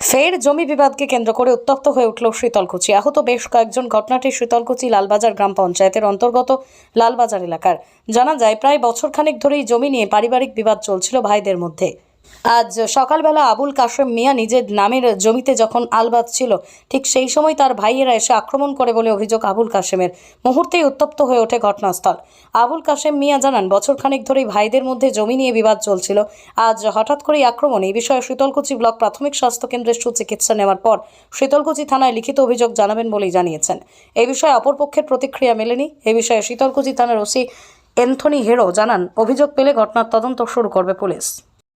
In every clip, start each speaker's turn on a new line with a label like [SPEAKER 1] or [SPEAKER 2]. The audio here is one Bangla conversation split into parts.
[SPEAKER 1] ফের জমি বিবাদকে কেন্দ্র করে উত্তপ্ত হয়ে উঠল শীতলকুচি। আহত বেশ কয়েকজন ঘটনাটি শীতলকুচি লালবাজার গ্রাম পঞ্চায়েতের অন্তর্গত লালবাজার এলাকার। জানা যায়, প্রায় বছরখানেক ধরেই জমি নিয়ে পারিবারিক বিবাদ চলছিল ভাইদের মধ্যে। আজ সকালবেলা আবুল কাশেম মিয়া নিজের নামের জমিতে যখন আলবাদ ছিল, ঠিক সেই সময় তার ভাইয়েরা এসে আক্রমণ করে বলে অভিযোগ আবুল কাশেমের। মুহূর্তেই উত্তপ্ত হয়ে ওঠে ঘটনাস্থল। আবুল কাশেম মিয়া জানান, বছরখানেক ধরেই ভাইদের মধ্যে জমি নিয়ে বিবাদ চলছিল। আজ হঠাৎ করেই আক্রমণ, এই বিষয়ে শীতলকুচি ব্লক প্রাথমিক স্বাস্থ্য কেন্দ্রের সুচিকিৎসা নেওয়ার পর শীতলকুচি থানায় লিখিত অভিযোগ জানাবেন বলেই জানিয়েছেন। এই বিষয়ে অপরপক্ষের প্রতিক্রিয়া মেলেনি। এ বিষয়ে শীতলকুচি থানার ওসি এন্থনি হেরো জানান, অভিযোগ পেলে ঘটনার তদন্ত শুরু করবে police.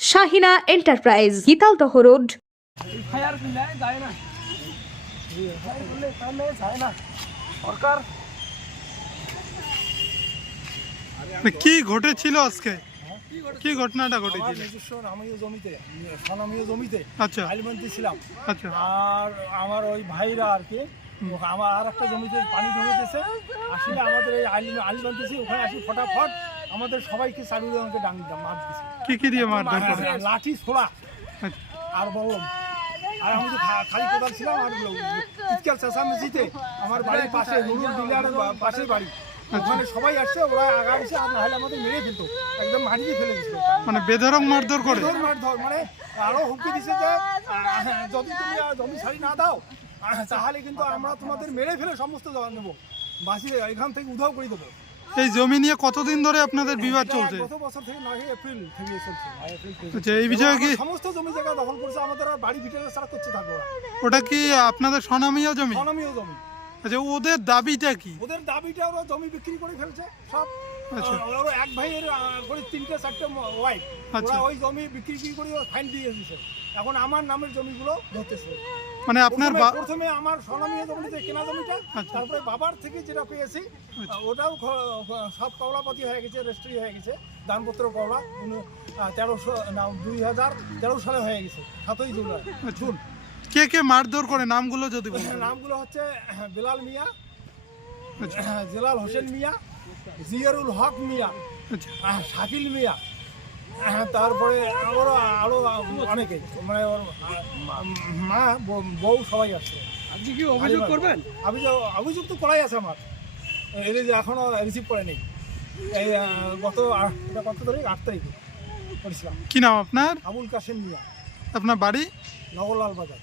[SPEAKER 2] Shahina Enterprise Gitaldaha road.
[SPEAKER 3] মানে কি ঘটেছিল আজকে? কি ঘটনাটা ঘটেছিল?
[SPEAKER 4] নিজস্ব নামীয় জমিতে স্বনামীয় জমিতে
[SPEAKER 3] আচ্ছা।
[SPEAKER 4] ছিলাম।
[SPEAKER 3] আচ্ছা।
[SPEAKER 4] আর আমার ওই ভাইরা আর কি আমার আর একটা জমিতে পানি জমিতেছে আসলে আমাদের এই আইল আইলবন্দিছি ওখানে আসি ফটাফট। আমাদের সবাইকে চালু আমাকে ডাং মাছ দিছে।
[SPEAKER 3] কি কি দিয়ে মারধর করে?
[SPEAKER 4] লাঠি ছোড়া। আর বললাম আর আমি খা- খালি কোদাল ছিলাম আর চিৎকার চেঁচামেচিতে আমার বাড়ির পাশে নুরুল ডিলারের পাশে বাড়ি। ওখানে সবাই আসছে ওরা আগা এসে আর নাহলে আমাদের মেরে ফেলতো। একদম মাটিতে ফেলে দিছিল
[SPEAKER 3] মানে বেধরক মারধর করে?
[SPEAKER 4] ধর মার ধর মানে আরও হুমকি দিছে যে আহ, যদি তুমি আর জমি ছাড়ি না দাও তাহলে কিন্তু আমরা তোমাদের মেরে ফেলে সমস্ত জমা নেব বাঁচিয়ে এখান থেকে উধাও করে দেবো।
[SPEAKER 3] এই জমি নিয়ে কতদিন ধরে আপনাদের বিবাদ চলছে
[SPEAKER 4] গত বছর থেকে নয় এপ্রিল থেকে চলছে নয় এপ্রিল থেকে।
[SPEAKER 3] আচ্ছা এই বিষয়ে কি
[SPEAKER 4] সমস্ত জমি জায়গা দখল করছে আমাদের আর বাড়ি ভিটে সারা করতে থাকব।
[SPEAKER 3] ওটা কি আপনাদের স্বনামীয় জমি
[SPEAKER 4] জমি
[SPEAKER 3] আচ্ছা ওদের দাবিটা কি
[SPEAKER 4] ওদের দাবিটা ওরা জমি বিক্রি করে ফেলছে সব
[SPEAKER 3] আচ্ছা।
[SPEAKER 4] ওরা এক ভাইয়ের করে তিনটে চারটে ওয়াইফ
[SPEAKER 3] আচ্ছা।
[SPEAKER 4] ওরা ওই জমি বিক্রি করে ফাইন দিয়ে দিয়েছে এখন আমার নামের জমিগুলো ধরতেছে
[SPEAKER 3] মানে আপনার
[SPEAKER 4] প্রথমে- আমার স্বনামীয় জমিতে কেনা জমিটা
[SPEAKER 3] আচ্ছা।
[SPEAKER 4] তারপরে বাবার থেকে যেটা পেয়েছি
[SPEAKER 3] আচ্ছা।
[SPEAKER 4] ওটাও সব কওলাপাতি হয়ে গেছে রেজিস্ট্রি হয়ে গেছে দানপত্র কওলা তেরোশো না দুই হাজার তেরো সালে হয়ে গেছে সাতই জুলাই জুন
[SPEAKER 3] কে কে মারধর করে নামগুলো যদি
[SPEAKER 4] নামগুলো হচ্ছে বেলাল মিয়া
[SPEAKER 3] আচ্ছা।
[SPEAKER 4] জেলাল হোসেন মিয়া জিয়ারুল হক মিয়া
[SPEAKER 3] আচ্ছা।
[SPEAKER 4] শাকিল মিয়া তারপরে আরও আরও অনেকে মানে ওর মা বউ সবাই আসছে।
[SPEAKER 5] আপনি কি অভিযোগ করবেন?
[SPEAKER 4] অভিযোগ অভিযোগ তো করাই আছে আমার। এর যে এখনও রিসিভ করেনি। এই গত আট- এটা কত তারিখ? আট তারিখে। করেছিলাম।
[SPEAKER 3] কি নাম আপনার?
[SPEAKER 4] আবুল কাশেম মিয়া।
[SPEAKER 3] আপনার বাড়ি?
[SPEAKER 4] নগরলাল বাজার।